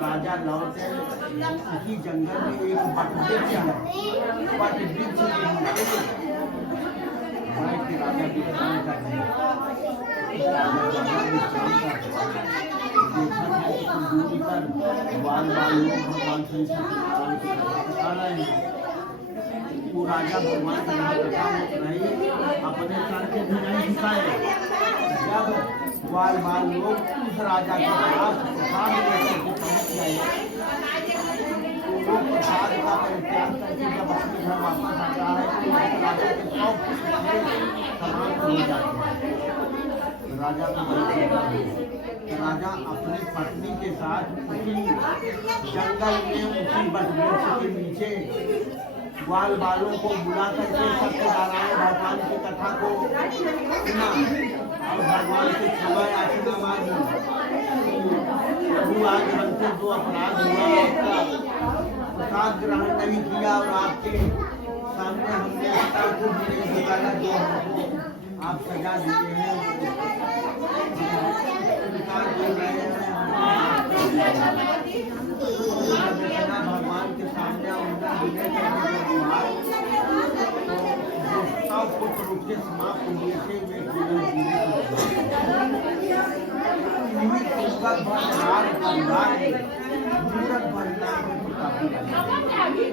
राजा लौटे उसी जंगल में एक वटवृक्ष है, वटवृक्ष के नीचे बैठ के राजा विश्राम कर रहे हैं। दूरी पर बाल लोग भगवान श्री कृष्ण की कथा रहे हैं। वो राजा भगवान की कथा रही अपने सर के भी नहीं झुकाए। जब बाल लोग उस राजा के पास प्रसाद लेकर के पहुंच गए तो वो प्रसाद का परित्याग करके जब अपने घर वापस आता है तो राजा के 100 समाप्त हो जाते हैं। राजा को राजा अपनी पत्नी के साथ उसी जंगल में उसी वटवृक्ष के नीचे बालों को बुला करके सत्यनारायण भगवान की कथा को सुना और भगवान से क्षमा याचना मांगी। प्रभु आज हमसे जो अपराध हुआ उसका प्रसाद ग्रहण नहीं किया और आपके सामने हमने पिता को भी नहीं दिखाया जो हमको आप सजा दिए हैं भगवान के सामने उनका विनय करने के बाद पुत्र रूप से समाप्त हुए थे वे जीवन परिवार मूर्ख परिणाम संसार में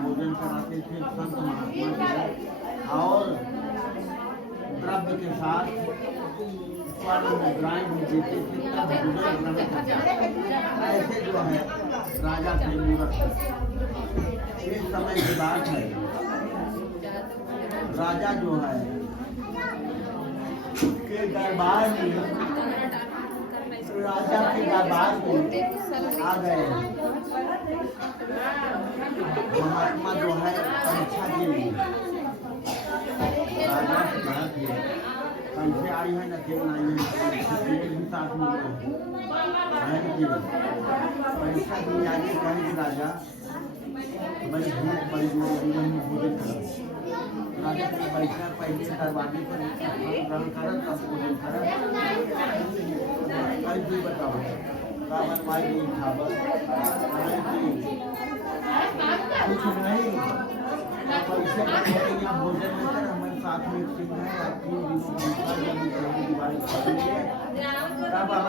भोजन कराते थे संत महात्मा और द्रव्य के साथ मुद्राएं भी देते थे। ऐसे जो है राजा थे मूर्ख। एक समय की बात है राजा जो है के दरबार में राजा के दरबार में आ गए महात्मा जो है परीक्षा के लिए राजा से कहा कि कैसे आई है न क्यों आई है साथ में परीक्षा के लिए आगे कहेंगे राजा बड़ी भूख बड़ी जीवन में भोजन करो। राजा की परीक्षा पहले दरवाजे पर ग्रहण कर तब भोजन कर बताओ कामन माई खाबर कुछ नहीं परीक्षा भोजन लेकर हमारे साथ में सिंह है आप 3 दिनों दिवाली तब हम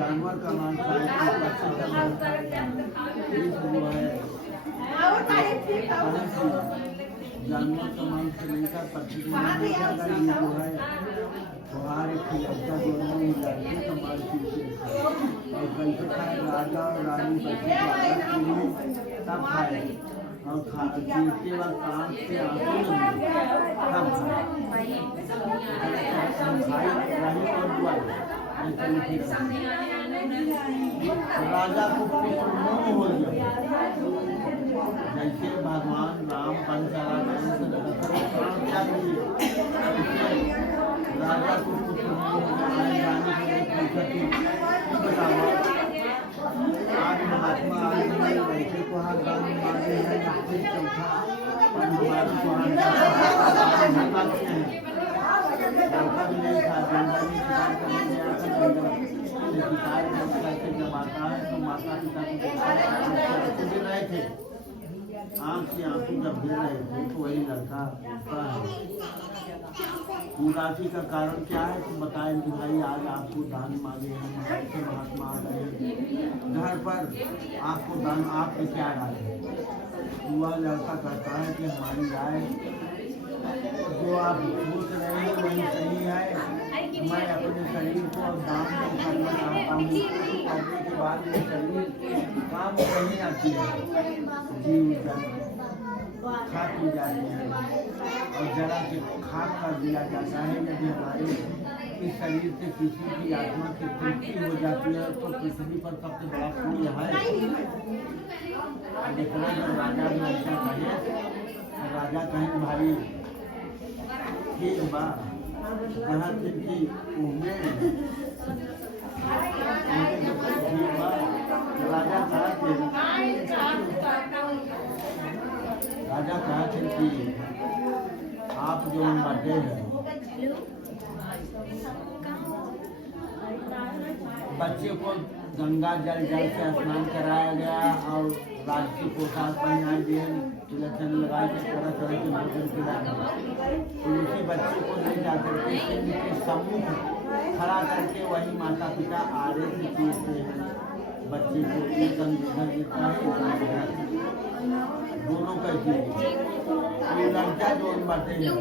जानवर का मांस जानवर का मांस लेकर 25 जो है हमारे खिलौता जो है लड़के का मांस और कैसे खाए राजा और रानी तब खाए और जीते वक्त कांच के आंसू राजा को मोह हो गया जैसे भगवान राम राजा को आज महात्मा वैसे को हाथ मांगे हैं चौथा पर हमारे लड़का भी नहीं था जब आता है तो माता पिता को गिर रहे थे आँख से आंसू जब गिर रहे थे तो वही लड़का है। उदासी का कारण क्या है तो बताएं कि भाई आज आपको दान मांगे हैं ऐसे महात्मा आ गए घर पर आपको दान आपके क्या राय है। वह लड़का कहता है कि हमारी राय जो आप सोच रहे हैं वही सही है। मैं अपने शरीर को दान करना चाहता हूँ करने के बाद ये शरीर काम नहीं आती है जीव खाती जाती है और जरा से खाक कर दिया जाता है। यदि हमारे इस शरीर से किसी की आत्मा की तृप्ति हो जाती है तो पृथ्वी पर सबसे बड़ा पुण्य है। देखना जब राजा ने ऐसा कहे, राजा कहें भाई ठीक बा जहाँ की उम्मीद राजा कहते कि आप जो बड़े हैं बच्चे को गंगा जल से स्नान कराया गया और राष्ट्रीय पोशाक पहनाई दिए, तिलक लगाए के तरह तरह के भोजन खिलाए। तो उसी बच्चे को ले जाकर के सिंह के सम्मुख खड़ा करके वही माता पिता आगे से चीरते हैं बच्चे को, एक अंदर देता है दोनों का ये लड़का जो मरते हैं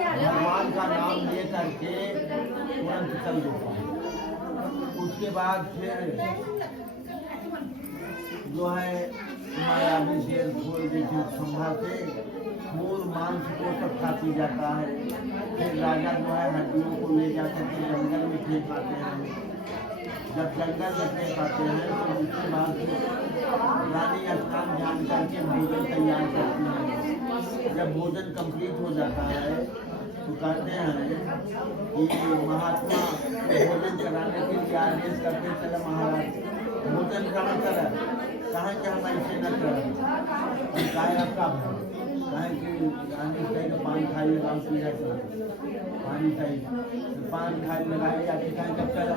भगवान का नाम ले करके तुरंत चल देता है। उसके बाद फिर जो है मायावी शेर खोल देते संभा से मूल मांस को सब खाती जाता है। फिर राजा जो है हड्डियों को ले जाकर के जंगल में फेंक आते हैं। जब जंगल में फेंक आते हैं तो उसके बाद रानी स्नान ध्यान करके भोजन तैयार करती है। जब भोजन कंप्लीट हो जाता है तो कहते हैं कि महात्मा भोजन कराने के लिए आदेश करते चले महाराज भोजन करा कर कहें कि हम ऐसे न करें गाय आपका कहें कि रानी सही पानी खाई राम पी जाए पानी सही पानी खाई लगाए या कहें कब चला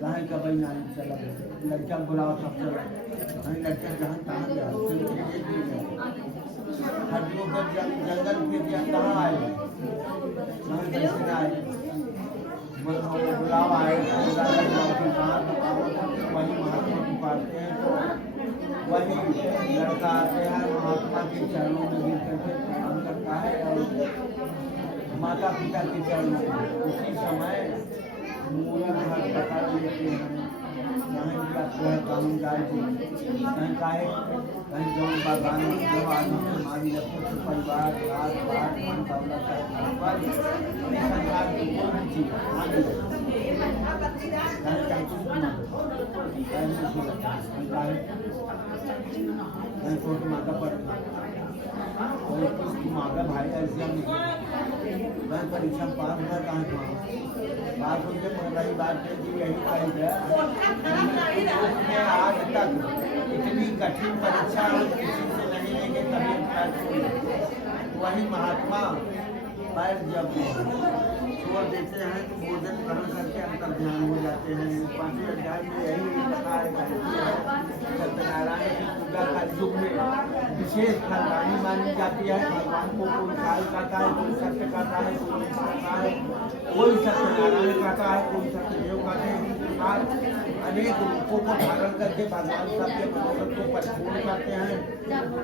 कहें कब नहीं चला लड़का बुलाओ सब चला कहीं लड़का जहाँ कहाँ गया हड्डियों पर जंगल फिर कहाँ आए कहाँ कैसे आए बुलाव आए वही महात्मा को पाते हैं तो वही लड़का आते हैं महात्मा के चरणों में गिर करके प्रणाम करता है और माता पिता के चरणों में उसी समय मूल पता लेते हैं कानून जाए कहीं काहे कहीं जो बागान जो आदमी हमारी परिवार रात बात मन दौलत संसार की कोई भी चीज आगे माता पर माता भाई ऐसे हम मैं परीक्षा पास हुआ कहाँ बात होकर रही बात है कि यही कही आज तक इतनी कठिन परीक्षा किसी से नहीं लेंगे तभी वही महात्मा पैर जब छोड़ देते हैं तो भोजन ग्रहण करके अंतर ध्यान हो जाते हैं। 5वें अध्याय में यही कथा है सत्यनारायण की पूजा का युग में विशेष खानदानी मानी जाती है। भगवान को कोई काल कहता है, कोई सत्य कहता है, कोई कहता है, कोई सत्यनारायण कहता है, कोई सत्यदेव कहते हैं। अनेक रूपों को धारण करके भगवान सबके मनोरथ को परिपूर्ण करते हैं।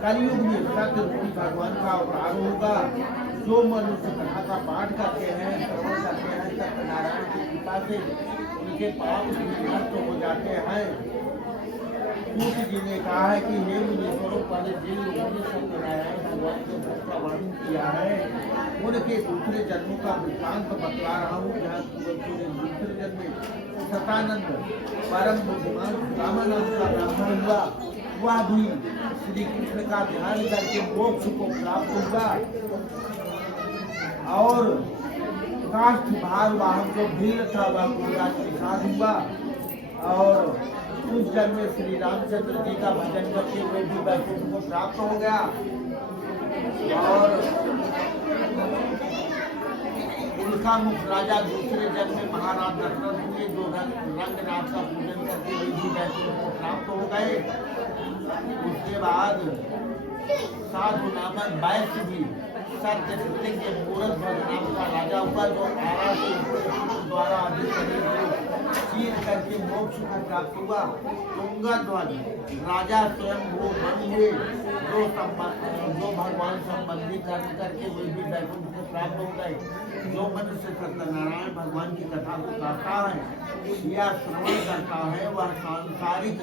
कलयुग में सत्य रूपी भगवान का अवतार होगा। जो मनुष्य कथा का पाठ करते हैं, श्रवण करते हैं, सत्यनारायण की कृपा से उनके पाप नष्ट हो जाते हैं। सूत जी ने कहा है कि हे मुनीश्वरों पहले जिन लोगों ने सत्यनारायण भगवान के भक्त का वर्णन किया है उनके दूसरे जन्मों का वृत्तांत बतला रहा हूँ। जहाँ दूसरे जन्म में सतानंद परम बुद्धिमान रामानंद का ब्राह्मण हुआ, वह भी श्री कृष्ण का ध्यान करके मोक्ष को प्राप्त हुआ। और काष्ठ भार वाहन जो भीड़ था वह पूरा निषाद हुआ। और उस जन्म में श्री रामचंद्र जी का भजन करते हुए भी वैकुंठ को प्राप्त हो गया। और उनका मुख राजा दूसरे जन्म में महाराज दशरथ हुए जो रंगनाथ का पूजन करते हुए भी वैकुंठ को प्राप्त हो गए। उसके बाद साधु नामक वैश्य भी सत्य के मूरत नाम का राजा हुआ जो आरा के द्वारा चीर करके मोक्ष को प्राप्त हुआ। तुंगा ध्वज राजा स्वयं वो बन हुए जो भगवान संबंधी कर्म करके वे भी वैकुंठ को प्राप्त हो गए। जो मनुष्य सत्यनारायण भगवान की कथा को कहता है या श्रवण करता है वह सांसारिक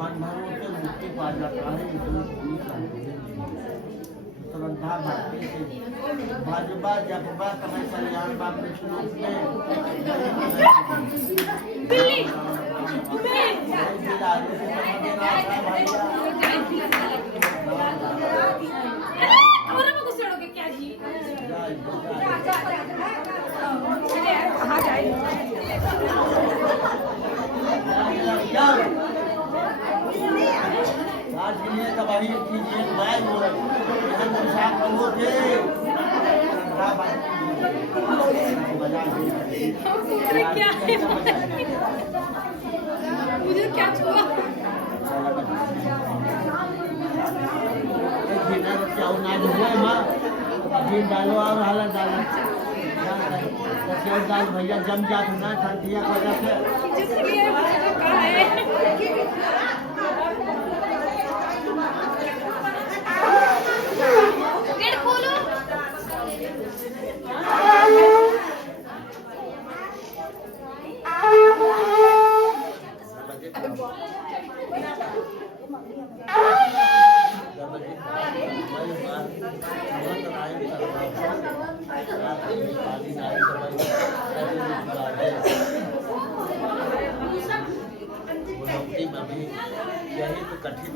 बंधनों से मुक्ति पा जाता है। श्रद्धा भक्ति से भाजपा जपबा समय कल्याण बा विष्णु में आज के लिए तबाही कीजिए बाय बोल इधर साथ लोगों थे क्या मुझे क्या छुआ घी डालो और हालत डालो दाल भैया जम जात ना ठंडिया की वजह से यही तो कठिन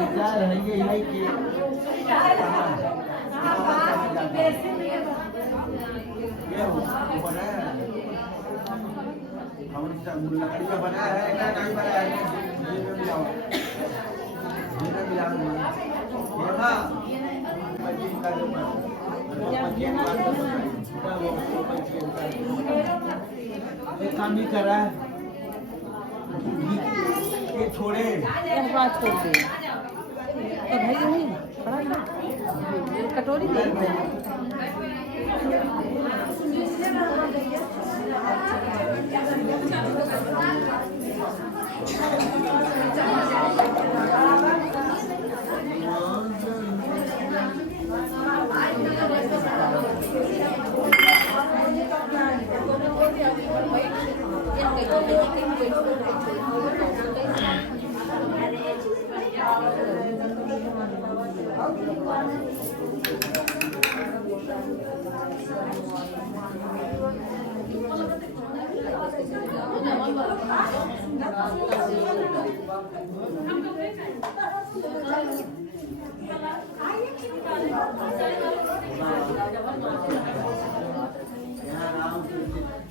विचार है ये कि लकड़ी का बना है नहीं बना है काम नहीं कर रहा है ये छोड़े बात करते तो भाई नहीं कटोरी दे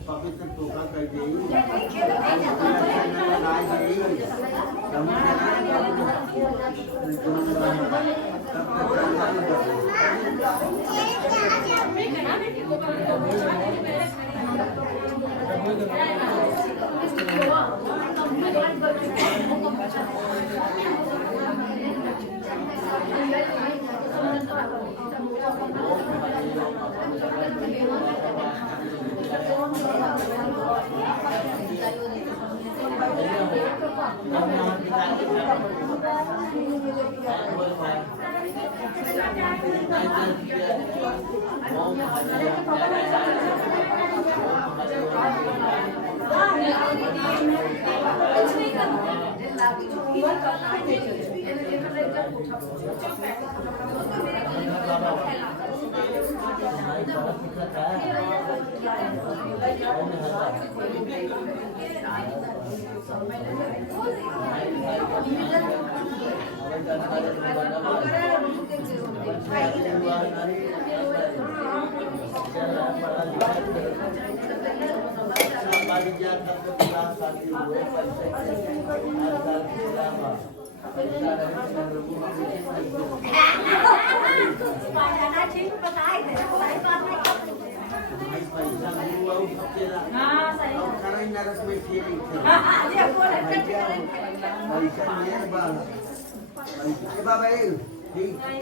पवित्र टोका कर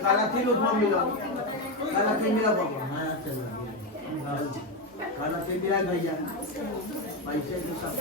काला थी उसमें मिलो काला के मेरा बाबा हाँ चल रहा काला के मेरा भैया पैसे के सब